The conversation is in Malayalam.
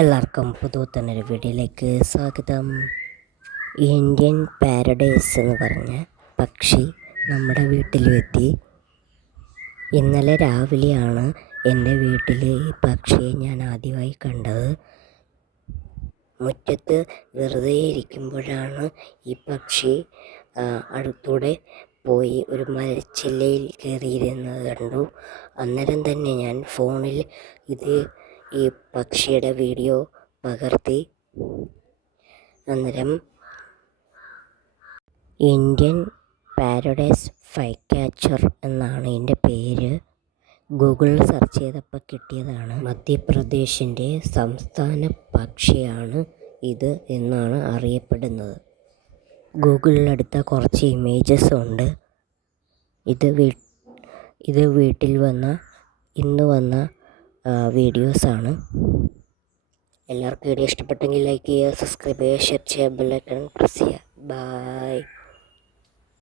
എല്ലാവർക്കും പുതുത്തന്നൊരു വീഡിയോയിലേക്ക് സ്വാഗതം. ഇന്ത്യൻ പാരഡൈസ് എന്ന് പറഞ്ഞ പക്ഷി നമ്മുടെ വീട്ടിലെത്തി. ഇന്നലെ രാവിലെയാണ് എൻ്റെ വീട്ടിൽ ഈ പക്ഷിയെ ഞാൻ ആദ്യമായി കണ്ടത്. മുറ്റത്ത് വെറുതെ ഇരിക്കുമ്പോഴാണ് ഈ പക്ഷി അടുത്തൂടെ പോയി ഒരു മരച്ചില്ലയിൽ കയറിയിരുന്നത് കണ്ടു. അന്നേരം തന്നെ ഞാൻ ഫോണിൽ ഈ പക്ഷിയുടെ വീഡിയോ പകർത്തി. അന്നേരം ഇന്ത്യൻ പാരഡൈസ് ഫ്ലൈകാച്ചർ എന്നാണ് ഇതിൻ്റെ പേര്. ഗൂഗിളിൽ സെർച്ച് ചെയ്തപ്പോൾ കിട്ടിയതാണ്. മധ്യപ്രദേശിൻ്റെ സംസ്ഥാന പക്ഷിയാണ് ഇത് എന്നാണ് അറിയപ്പെടുന്നത്. ഗൂഗിളിലെടുത്ത കുറച്ച് ഇമേജസ് ഉണ്ട്. ഇത് വീട്ടിൽ ഇന്ന് വന്ന വീഡിയോസാണ്. എല്ലാവർക്കും വീഡിയോ ഇഷ്ടപ്പെട്ടെങ്കിൽ ലൈക്ക് ചെയ്യുക, സബ്സ്ക്രൈബ് ചെയ്യുക, ഷെയർ ചെയ്യുക, ബെൽ ഐക്കൺ പ്രസ് ചെയ്യുക. ബൈ.